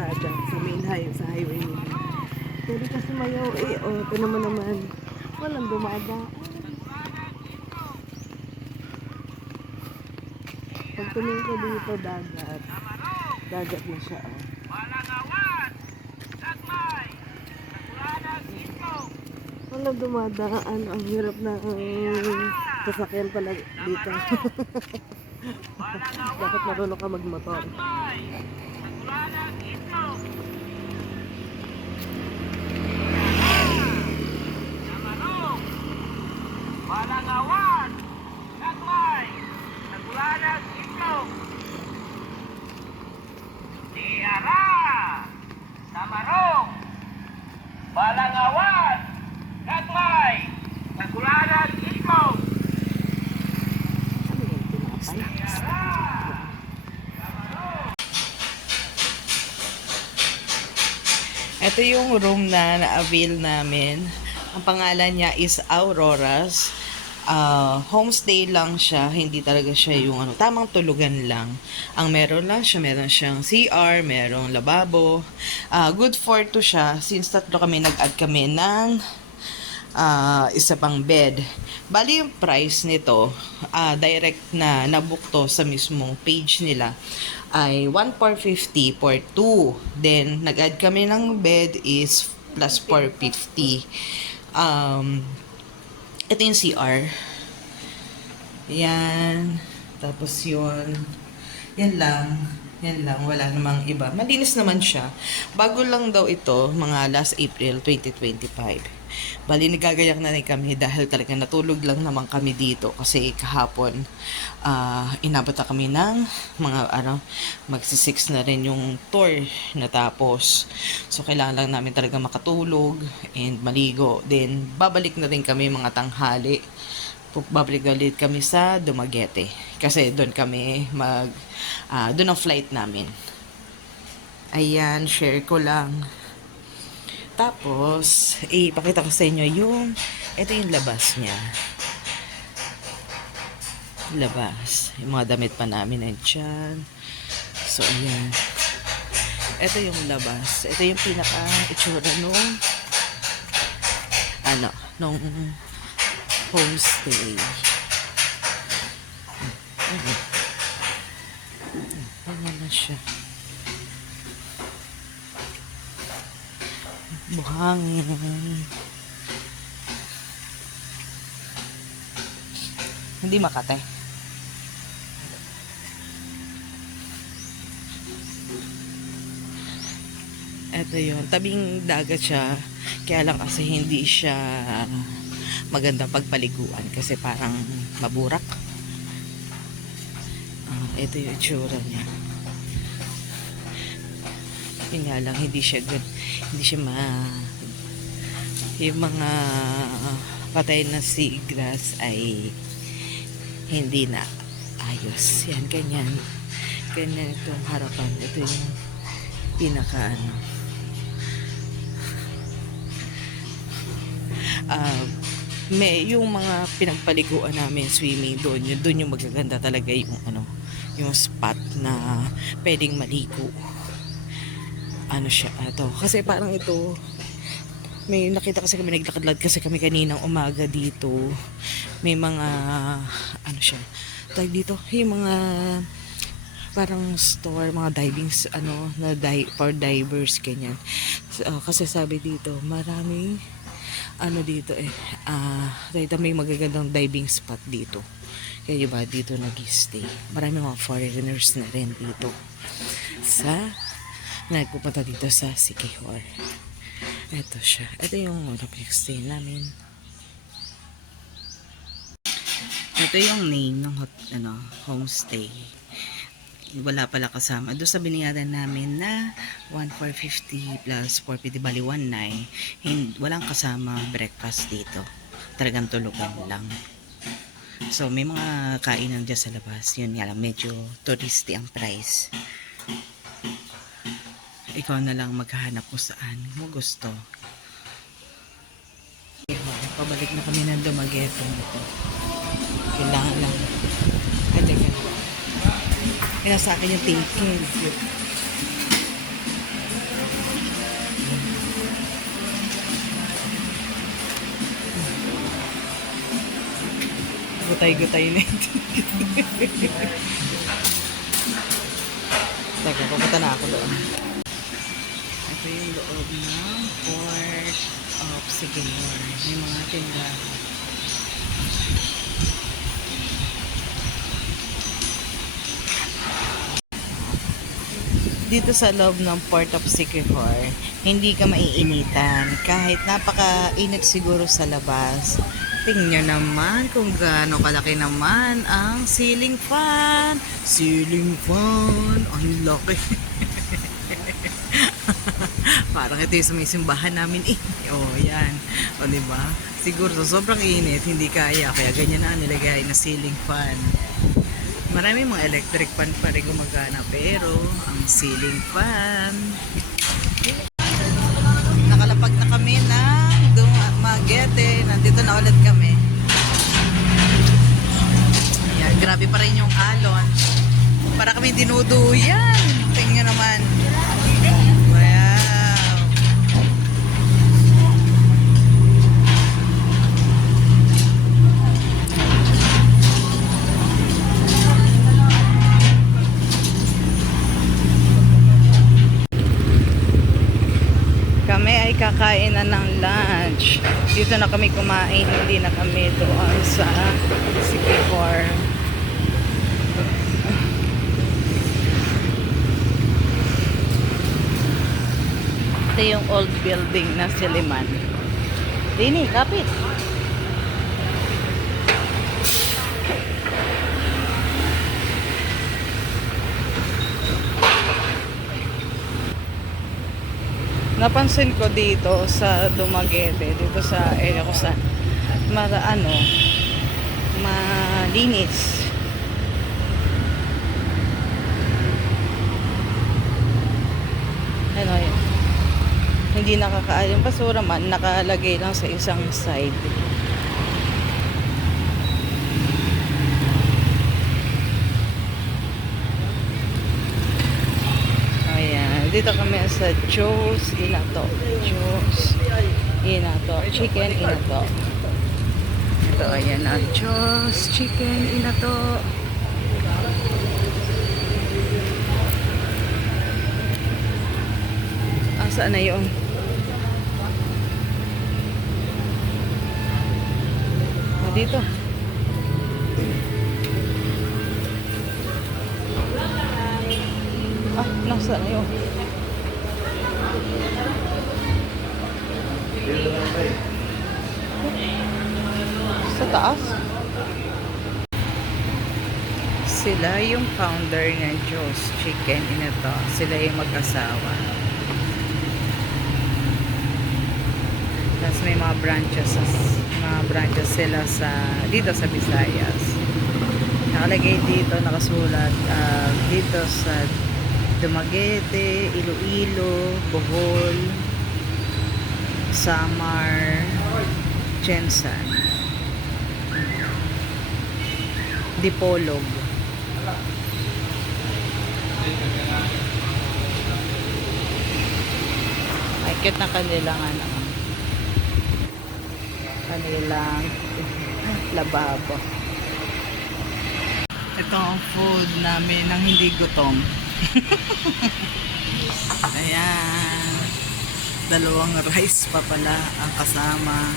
kalsada, sa main highway, sa highway nila. Pero kasi mayaw ito naman, walang dumadaan. Pag tumingin ko dito, dagat na siya, walang dumadaan, ang hirap na sasakyan pala dito. Dapat marunong ka magmotor. Balangawan, Nagmay, Nagulalag, Itlog, Tiara, Tamarong, Balangawan, Nagmay, Nagulalag, Itlog, Tiara, Ito yung room na na-avail namin. Ang pangalan niya is Auroras. Homestay lang siya. Hindi talaga siya yung tamang tulugan lang. Ang meron siyang CR, merong lababo. Good for two siya. Since tatlo kami, nag-add kami ng isa pang bed. Bali yung price nito, direct na nabook to sa mismong page nila, ay 1,450 for 2. Then, nag-add kami ng bed is plus 450. Ito yung CR. Yan. Tapos yun. Yan lang. Wala namang iba. Malinis naman siya. Bago lang daw ito, mga last April 2025. Bali, nagagayak na rin kami dahil talaga natulog lang naman kami dito kasi kahapon inabot na kami ng mga magsi-6 na rin yung tour natapos. So, kailangan lang namin talaga makatulog and maligo. Then, babalik na rin kami mga tanghali. Babalik ulit kami sa Dumaguete. Kasi doon kami doon ang flight namin. Ayan, share ko lang. Tapos, ipakita ko sa inyo ito yung labas niya. Labas. Yung mga damit pa namin nandyan. So, ayan. Ito yung labas. Ito yung pinaka-itsura nung homestay. Ayan na siya. Buhangin. Hindi makate. Ito yun. Tabing dagat siya. Kaya lang kasi hindi siya magandang pagpaliguan kasi parang maburak. Ito yung itsura niya. Yun nga lang, hindi siya good. Hindi siya yung mga patay na seagrass ay hindi na ayos. Yan, ganyan. Ganyan itong harapan. Ito yung pinaka may yung mga pinagpaliguan namin swimming doon yung magaganda talaga yung yung spot na pwedeng maligo. Siya kasi parang ito may nakita kasi kami, naglakad-lakad kasi kami kaninang umaga dito. May mga siya tawag dito, yung mga parang store, mga divings for divers ganyan. Kasi sabi dito maraming dito may magagandang diving spot dito. Kaya diba dito nag-stay. Marami mga foreigners na rin dito nagpupunta dito sa Siquijor. Ito siya. Ito yung stay namin. Ito yung name ng homestay. Wala pala kasama. Doon sa binayaran namin na 1,450 plus 450 bali 1,900. Walang kasama breakfast dito. Talagang tulugan lang. So may mga kainan dyan sa labas. Yun nga lang, medyo touristy ang price. Ikaw na lang maghahanap kung saan mo gusto. Pabalik na kami ng Dumaguete nito. Kailangan lang. Kaya sa akin yung ticket. gutay-gutay na ito. Teka, pupunta na ako doon. Ito yung loob ng Port of Siquijor. May mga tindahan. Dito sa loob ng Port of Siquijor, hindi ka maiinitan. Kahit napaka-init siguro sa labas. Tingnan naman kung gaano kalaki naman ang ceiling fan. Ceiling fan. Ang laki. Parang ito yung sa may simbahan namin eh. Oh, yan. O, diba? Siguro sa sobrang init, hindi kaya. Kaya ganyan na nilagay na ceiling fan. Marami mga electric fan pa rin gumagana. Pero, ang ceiling fan. Nakalapag na kami ng Dumaguete. Nandito na ulit kami. Yan, grabe pa rin yung alon. Para kami dinuduyan. Tingnan naman. Kami ay kakain na ng lunch. Dito na kami kumain, hindi na kami doon sa Siquijor. Ito yung old building na Siliman. Dini, kapit. Napansin ko dito sa Dumaguete, dito sa area ko sa malinis. Ano yun? Hindi yung basura man, nakalagay lang sa isang side. Dito kami sa Joe's Inato. Joe's Inato. Chicken Inato. Ito, ayan na. Joe's Chicken Inato. Saan na yun? Dito. Nasaan na yun? Sa taas? Sila yung founder ng Joe's Chicken Inato. Sila yung mag-asawa. Tapos may mga branches sila dito sa Visayas. Nakalagay dito, nakasulat dito sa Dumaguete, Iloilo, Bohol, Samar, Jensan, Dipolog. Ay, cute na kanilang kanilang lababo. Ito ang food namin nang hindi gutom. Ayan. 2 rice pa pala ang kasama.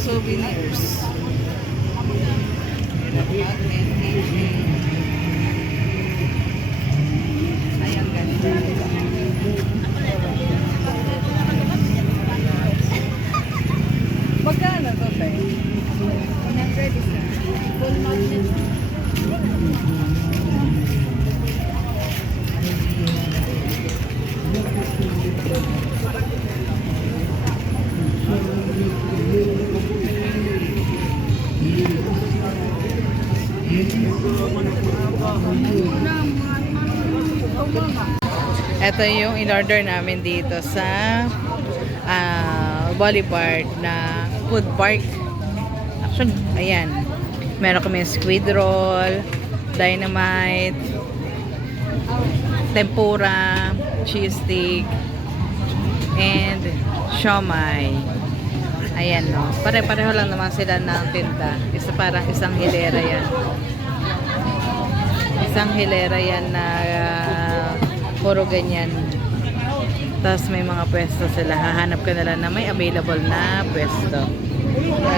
Souvenirs. Ayan, ganda. Magkano to, tayo? 100 isa. Full magnet. Ito yung in-order namin dito sa Boulevard na food park. Actually, ayan. Meron kami squid roll, dynamite, tempura, cheese stick, and siomai. Ayan, no. Pare-pareho lang naman sila ng tinda. Parang isang hilera yan. Isang hilera yan na puro ganyan. Tapos may mga pwesto sila. Hahanap ka nila na may available na pwesto.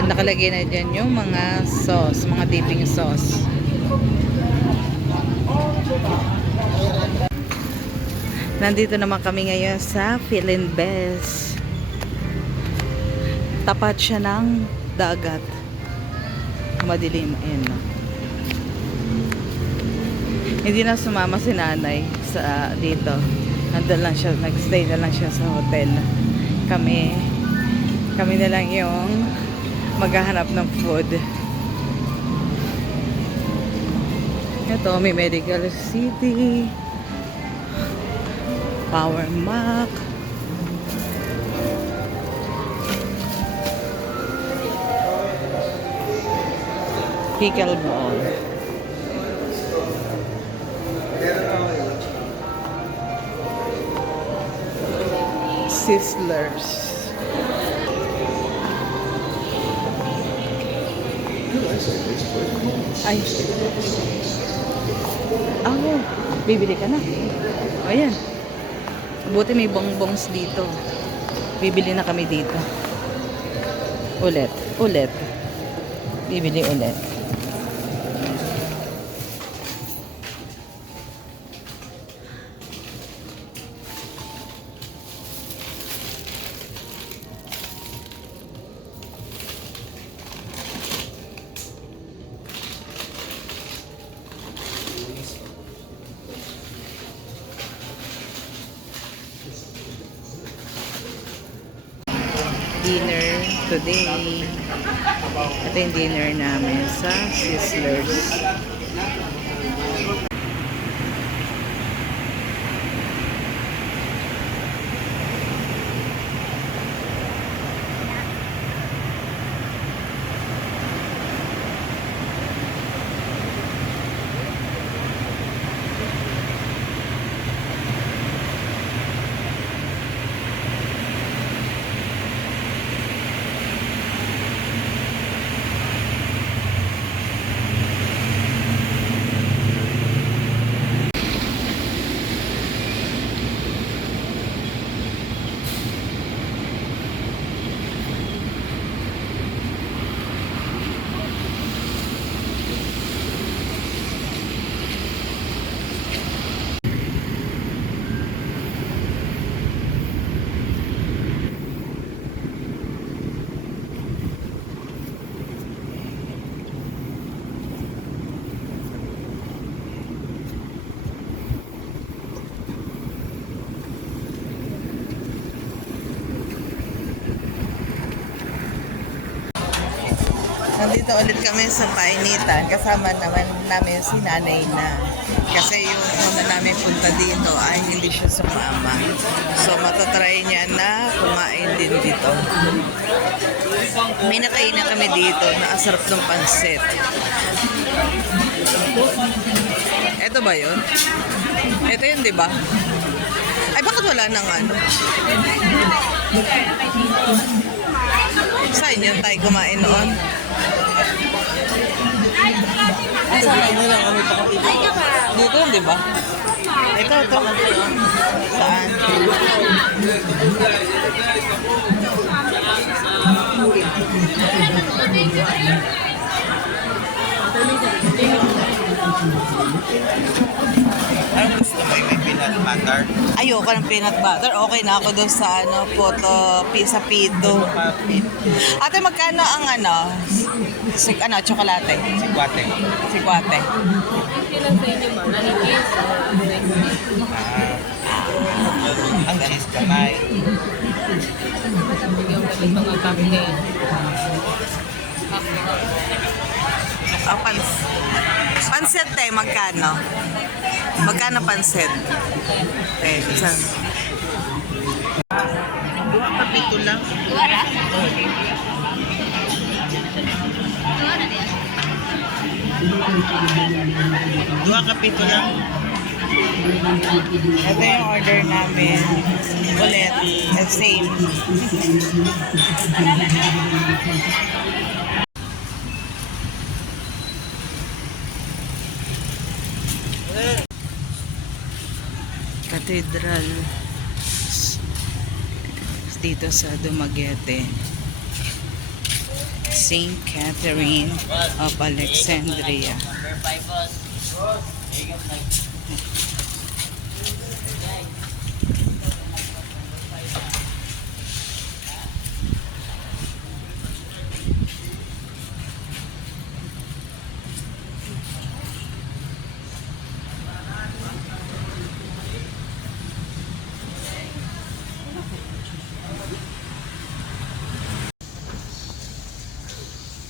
Nakalagay na dyan yung mga sauce, mga dipping sauce. Nandito naman kami ngayon sa Philin Best. Tapat siya ng dagat. Madilim. Ayan, no? Hindi na sumama si nanay sa dito. Nandun lang siya, nagstay na lang siya sa hotel. Kami na lang yung maghahanap ng food. Ito, may Medical City, Power Mac, Pickle Mall. Sizzlers. Ay. Oh, bibili ka na. Ayan. Buti may bongbongs dito. Bibili na kami dito. Ulit. Bibili ulit. Dinner today. Ito yung dinner namin sa Sizzlers. Nandito ulit kami sa Painitan. Kasama naman namin si nanay na. Kasi yung una namin punta dito ay hindi siya sumama. So matatry niya na kumain din dito. May nakainan kami dito na asarap ng pansit. Ito ba yun? Ito yun, di ba? Ay, bakit wala nang ano? Saan yun tayo kumain noon? Dito yun, di ba? Ito. Saan? Anong gusto mo? May peanut butter? Ayoko ng peanut butter. Okay na ako doon sa sa pito. Ate, magkano ang tsokolate? Sikwate. Sikwate. Ang cheese kamay. Oh, pansit tayo, magkano? Magkano pansit? Isang. Dua kapito lang. Dua kapito lang. Ito yung order namin. Ulit. Same. Cathedral dito sa Dumaguete. Saint Catherine of Alexandria.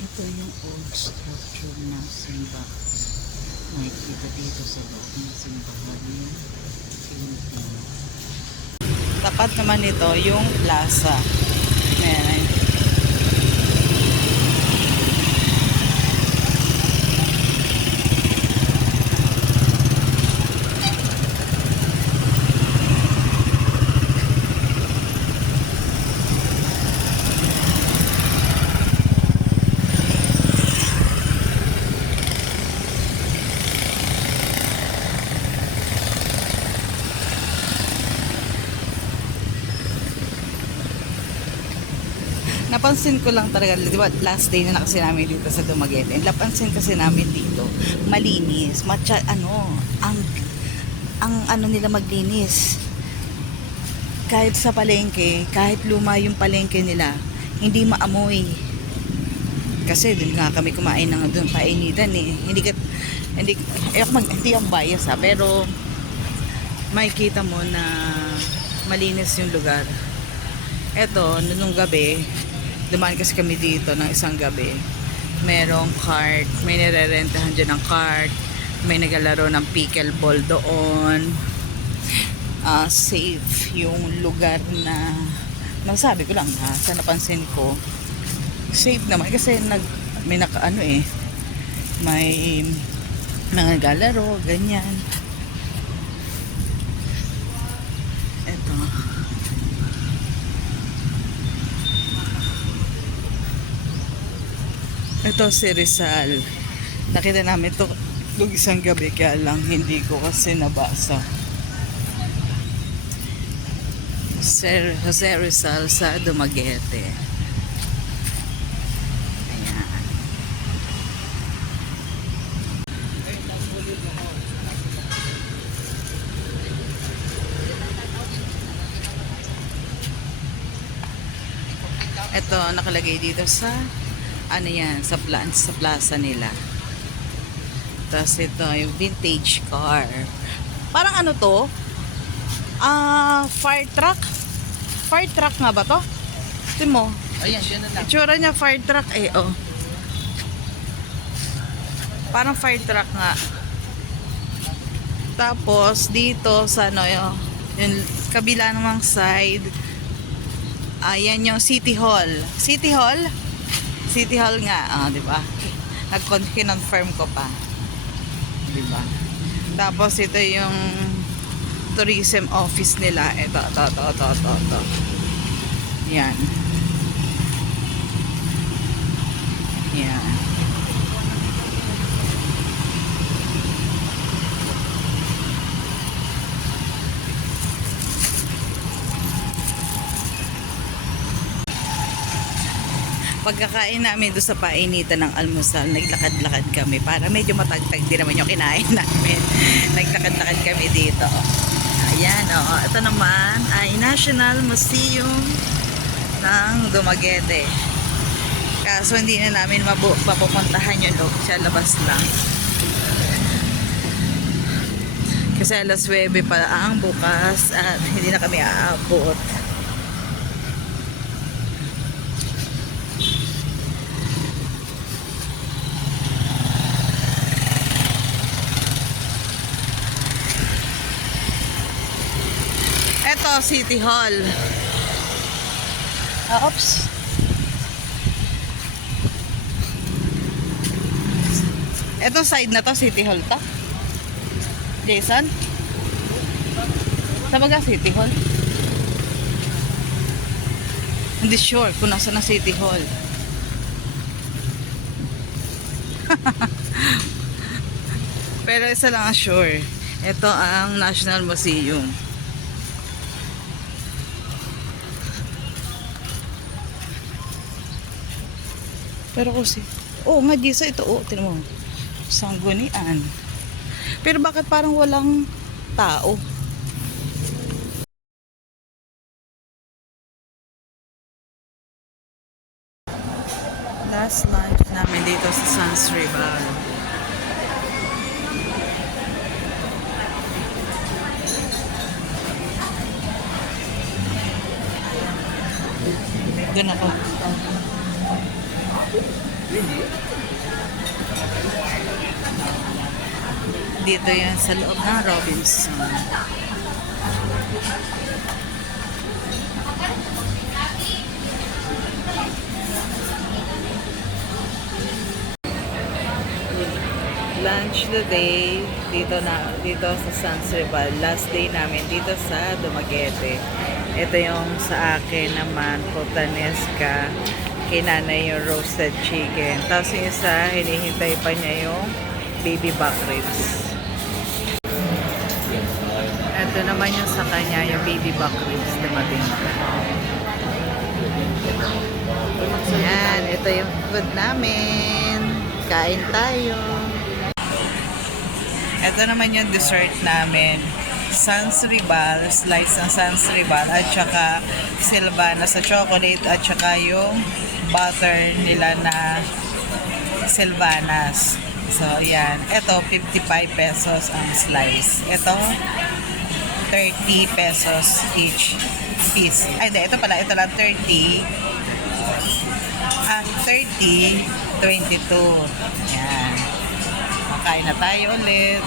Ito yung old structure na simbahan. Makikita dito sa loob ng simbahan ng Pilipino. Tapat naman ito yung plaza. Ayan. Napansin ko lang talaga, di ba, last day na kasi namin dito sa Dumaguete. Napansin kasi namin dito, malinis, ang ano nila maglinis. Kahit sa palengke, kahit luma yung palengke nila, hindi maamoy. Kasi doon nga kami kumain ng doon painitan eh. Hindi ang bias pero makikita mo na malinis yung lugar. Eto, nung gabi, dumaan kasi kami dito ng isang gabi. Merong cart, may nirerentahan dyan ng cart, may nagalaro ng pickleball doon. Safe yung lugar na nasabi ko lang sa napansin ko. Safe naman kasi may may nagalaro, ganyan. Eto. Ito si Rizal. Nakita namin ito nung isang gabi kaya lang hindi ko kasi nabasa. Jose Rizal sa Dumaguete. Ayan. Ito nakalagay dito sa ano yan, sa plaza nila. Tapos ito, yung vintage car. Parang ano to? Fire truck? Fire truck nga ba to? Ito mo. Ayan, siya na lang. Itsura niya fire truck eh, oh. Parang fire truck nga. Tapos, dito sa ano, yung kabila namang side, ayan yung City Hall. City Hall? City Hall nga, di ba? Nag-confirm ko pa. Di ba? Tapos ito yung tourism office nila. Ito. Yan. Yan. Pagkakain namin doon sa painitan ng almusal, naglakad-lakad kami para medyo matagtag din naman yung kinain namin. Naglakad-lakad kami dito. Ayan, ito naman ay National Museum ng Dumaguete. Kaso hindi na namin mapupuntahan yung loob, sa labas lang. Kasi alas 9 pa ang bukas at hindi na kami aabot. Eto, City Hall. Oops. Etong side na to, City Hall to. Jason? Sa baga City Hall? Hindi sure kung nasa na City Hall. Pero isa lang ang sure. Ito ang National Museum. Pero kasi, nga Gisa, ito, tinan mo. Sanggunian. Pero bakit parang walang tao? Last lunch namin dito sa Sans Rival. Doon ako. Dito yan sa loob ng Robinson. Lunch today dito sa Sans Rival. Last day namin dito sa Dumaguete. Ito yung sa akin naman putanesca, kinanay yung roasted chicken. Tapos yung isa, hinihintay pa niya yung baby back ribs. Ito naman yung sa kanya, yung baby back ribs. Dumating. Yan, ito yung food namin. Kain tayo. Ito naman yung dessert namin. Sans Rival, slice ng Sans Rival, at saka Silvana sa chocolate, at saka yung butter nila na Silvanas. So, yan. Ito, 55 pesos ang slice. Ito, 30 pesos each piece. Ay, hindi. Ito pala. Ito lang, 30. 30, 22. Yan. Makain na tayo ulit.